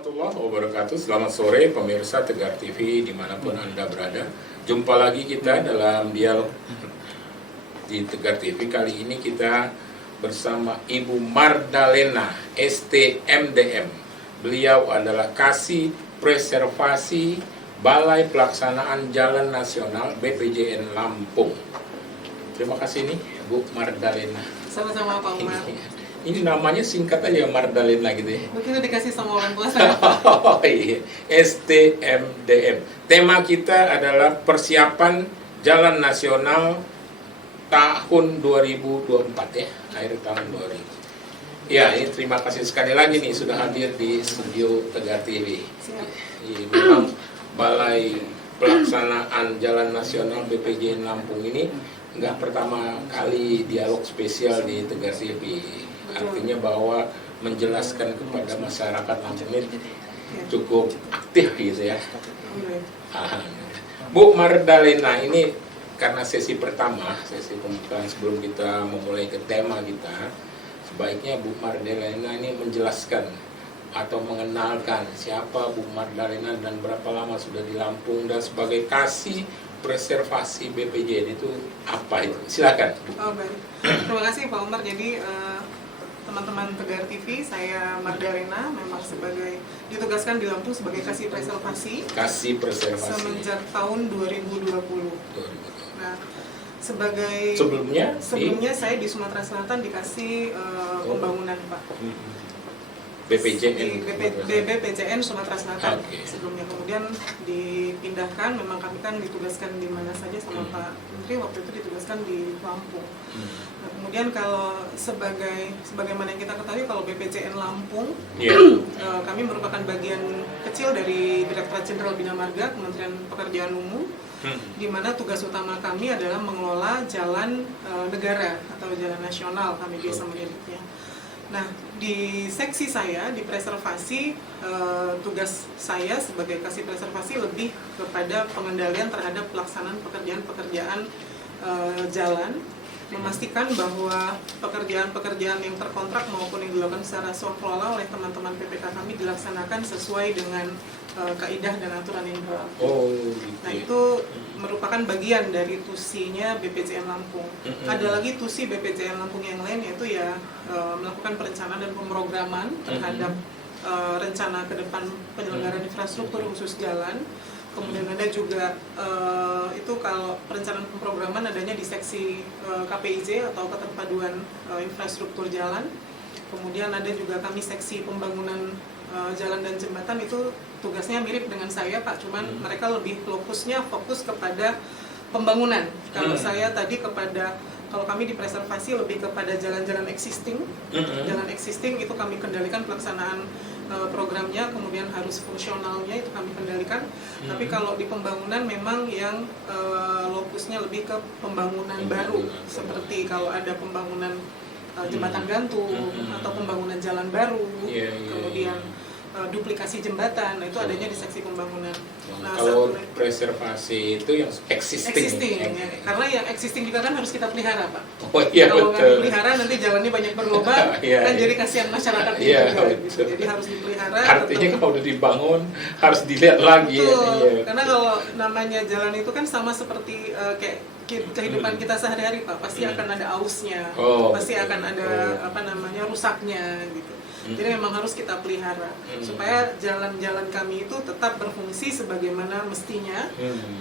warahmatullahi wabarakatuh. Selamat sore pemirsa Tegar TV dimanapun Anda berada. Jumpa lagi kita dalam dialog di Tegar TV. Kali ini kita bersama Ibu Mardalena STMDM. Beliau adalah Kasih Preservasi Balai Pelaksanaan Jalan Nasional BPJN Lampung. Terima kasih nih Bu Mardalena. Sama-sama Pak Umar. Ini namanya singkat aja Mardalena gitu ya. Mungkin dikasih sama orang tua saya. Oh iya, STMDM. Tema kita adalah persiapan Jalan Nasional tahun 2024 ya, akhir tahun 2000. Ya, ini terima kasih sekali lagi nih sudah hadir di studio Tegar TV. Ini memang Balai Pelaksanaan Jalan Nasional BPJN Lampung ini nggak pertama kali dialog spesial di Tegar TV. Artinya bahwa menjelaskan kepada masyarakat Lampung ini cukup aktif gitu ya. Bu Mardalena, ini karena sesi pertama, sesi pembukaan sebelum kita memulai ke tema kita, sebaiknya Bu Mardalena ini menjelaskan atau mengenalkan siapa Bu Mardalena dan berapa lama sudah di Lampung, dan sebagai Kasih Preservasi BPJN itu apa itu? Silakan. Oh, baik. Terima kasih Pak Umar. Jadi teman-teman Tegar TV, saya Mardalena memang ditugaskan di Lampung sebagai Kasih Preservasi. Kasih Preservasi. Semenjak tahun 2020. Nah, sebelumnya saya di Sumatera Selatan dikasih pembangunan Pak. BPJN. BPJN Sumatera Selatan. Okay. Sebelumnya kemudian dipindahkan, memang kami kan ditugaskan di mana saja sama Pak Menteri, waktu itu ditugaskan di Lampung. Nah, kemudian kalau sebagaimana yang kita ketahui, kalau BPJN Lampung, kami merupakan bagian kecil dari Direktorat Jenderal Bina Marga Kementerian Pekerjaan Umum, di mana tugas utama kami adalah mengelola jalan negara atau jalan nasional kami biasa menyebutnya. Nah, di seksi saya, di preservasi, tugas saya sebagai Kasih Preservasi lebih kepada pengendalian terhadap pelaksanaan pekerjaan-pekerjaan jalan, memastikan bahwa pekerjaan-pekerjaan yang terkontrak maupun yang dilakukan secara swakelola oleh teman-teman PPK kami dilaksanakan sesuai dengan kaidah dan aturan yang berlaku. Oh, gitu. Nah, itu merupakan bagian dari tusinya BPJN Lampung. Ada lagi tusi BPJN Lampung yang lain, yaitu melakukan perencanaan dan pemrograman terhadap rencana ke depan penyelenggaraan infrastruktur khusus jalan. Kemudian ada juga itu kalau perencanaan pemrograman adanya di seksi KPIJ atau Keterpaduan Infrastruktur Jalan. Kemudian ada juga kami seksi pembangunan jalan dan jembatan, itu tugasnya mirip dengan saya Pak, cuman mereka lebih fokus kepada pembangunan. Kalau saya tadi kalau kami di preservasi lebih kepada jalan-jalan existing. Jalan existing itu kami kendalikan pelaksanaan programnya, kemudian harus fungsionalnya itu kami kendalikan. Tapi kalau di pembangunan memang yang lokusnya lebih ke pembangunan baru, seperti kalau ada pembangunan jembatan gantung atau pembangunan jalan baru, kemudian duplikasi jembatan, itu adanya di seksi pembangunan. Nah, kalau preservasi itu yang existing ya. Karena yang existing juga kan harus kita pelihara Pak. Oh iya, kalau betul. nggak dipelihara nanti jalannya banyak berlubang, kan jadi kasihan masyarakat juga. Gitu. Jadi harus dipelihara. Artinya kalau udah dibangun harus dilihat lagi. Betul. Karena kalau namanya jalan itu kan sama seperti kayak kehidupan kita sehari-hari Pak, pasti akan ada ausnya, pasti akan ada rusaknya gitu. Jadi memang harus kita pelihara supaya jalan-jalan kami itu tetap berfungsi sebagaimana mestinya,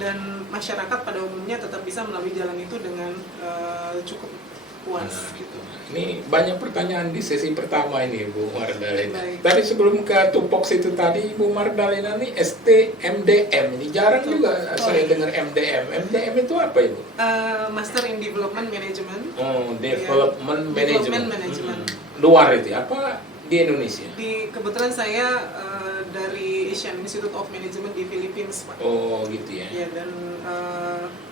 dan masyarakat pada umumnya tetap bisa melalui jalan itu dengan cukup puas. Gitu. Ini banyak pertanyaan di sesi pertama ini Bu Mardalena. Tadi sebelum ke tupoks itu tadi Bu Mardalena ini STMDM, ini jarang juga saya dengar MDM. MDM itu apa Ibu? Master in Development Management. Development Management. Hmm. Luar itu apa? Di Indonesia? Kebetulan saya dari Asian Institute of Management di Philippines Pak. Oh gitu ya. Ya, dan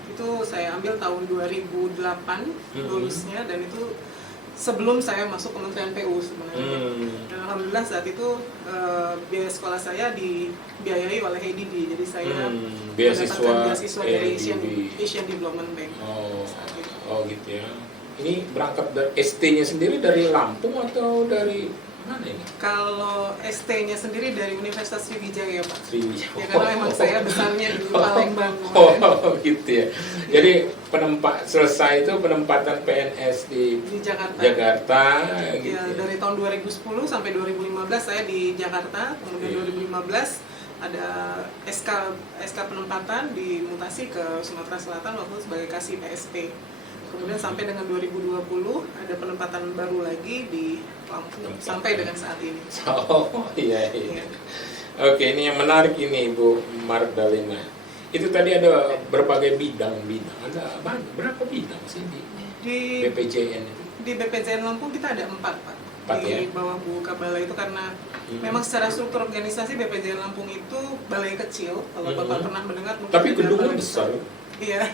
itu saya ambil tahun 2008 lulusnya, dan itu sebelum saya masuk Kementerian PU sebenarnya. Dan alhamdulillah saat itu biaya sekolah saya dibiayai oleh ADB, jadi saya mendapatkan beasiswa dari Asian Development Bank. Oh gitu ya. Ini berangkat dari ST-nya sendiri dari Lampung atau dari Mana ini? Kalau ST-nya sendiri dari Universitas Sriwijaya, Pak. Sriwijaya. Ya karena memang saya besarnya di Palembang. Oh, gitu ya. Jadi selesai itu penempatan PNS di Di Jakarta. Jakarta gitu. Ya, dari tahun 2010 sampai 2015 saya di Jakarta, kemudian 2015 ada SK penempatan dimutasi ke Sumatera Selatan waktu itu sebagai Kasih PSP. Kemudian sampai dengan 2020 ada penempatan baru lagi di Lampung sampai dengan saat ini. Oh iya. Oke, ini yang menarik ini Bu Mardalina. Itu tadi ada berbagai bidang. Ada berapa bidang sih di BPJN itu? Di BPJN Lampung kita ada 4, Pak. Di bawah Bu Kabala itu karena memang secara struktur organisasi BPJN Lampung itu balai kecil. Kalau Bapak pernah mendengar mungkin. Tapi gedungnya besar. Iya.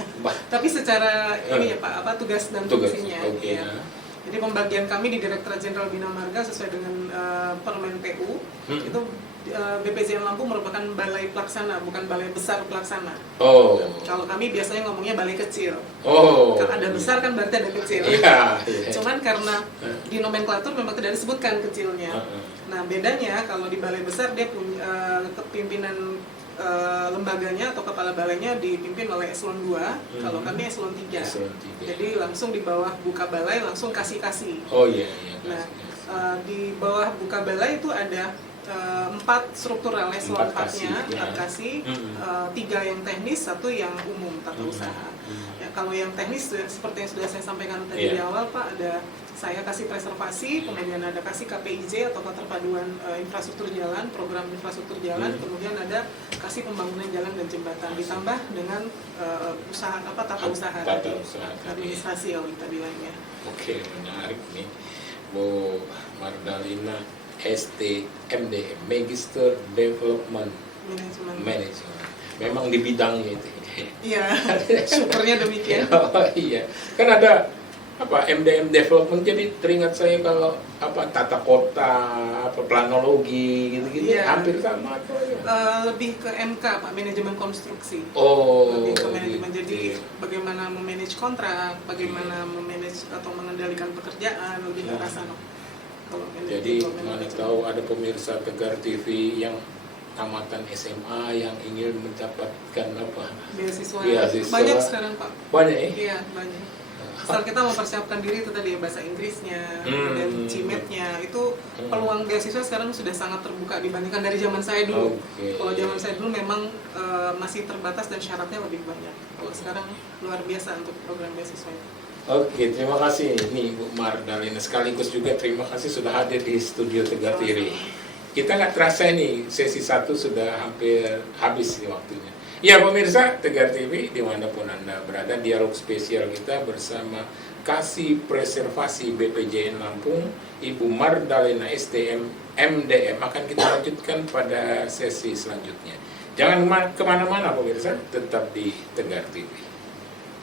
Tapi secara ini ya Pak, tugas dan fungsinya. Okay. Ya. Jadi pembagian kami di Direktorat Jenderal Bina Marga sesuai dengan Permen PU itu BPJN Lampung merupakan balai pelaksana, bukan balai besar pelaksana. Oh. Kalau kami biasanya ngomongnya balai kecil. Oh. Kalau ada besar kan berarti ada kecil. Iya. Cuman karena di nomenklatur memang tidak disebutkan kecilnya. Nah bedanya kalau di balai besar dia punya kepimpinan lembaganya atau kepala balainya dipimpin oleh eselon 2, kalau kami eselon 3. Jadi langsung di bawah buka balai langsung kasih. Oh iya. Nah, di bawah buka balai itu ada 4 struktural eselon 4-nya, 4 kasih, 3 yang teknis, 1 yang umum tata usaha. Ya, kalau yang teknis seperti yang sudah saya sampaikan tadi di awal Pak, ada saya kasih preservasi, kemudian ada kasih KPIJ atau keterpaduan infrastruktur jalan, program infrastruktur jalan, kemudian ada kasih pembangunan jalan dan jembatan, ditambah dengan tata usaha, administrasi kalau kita bilangnya. Oke, menarik nih Bu Mardalina, ST MDM, Magister Development Management. Memang di bidangnya itu. Iya, syukurnya demikian. Oh iya, kan ada MDM Development, jadi teringat saya kalau tata kota, planologi gitu-gitu, hampir sama atau ya? Lebih ke MK Pak, manajemen konstruksi. Oh. Lebih ke manajemen, jadi bagaimana memanage kontrak, bagaimana memanage atau mengendalikan pekerjaan, lebih ke arah sana. Jadi mana tahu ada pemirsa Tegar TV yang tamatan SMA yang ingin mendapatkan beasiswa. Banyak sekarang Pak. Banyak ya? Iya, banyak. Asal kita mempersiapkan diri itu tadi ya, bahasa Inggrisnya dan GMAT-nya itu peluang beasiswa sekarang sudah sangat terbuka dibandingkan dari zaman saya dulu. Kalau zaman saya dulu memang masih terbatas dan syaratnya lebih banyak. Kalau sekarang luar biasa untuk program beasiswa. Oke, terima kasih nih Bu Mardalina, sekaligus juga terima kasih sudah hadir di studio Tegar TV. Kita nggak terasa nih, sesi 1 sudah hampir habis nih waktunya. Ya pemirsa Tegar TV, dimanapun Anda berada, dialog spesial kita bersama Kasih Preservasi BPJN Lampung, Ibu Mardalina STM MDM akan kita lanjutkan pada sesi selanjutnya. Jangan kemana-mana pemirsa, tetap di Tegar TV.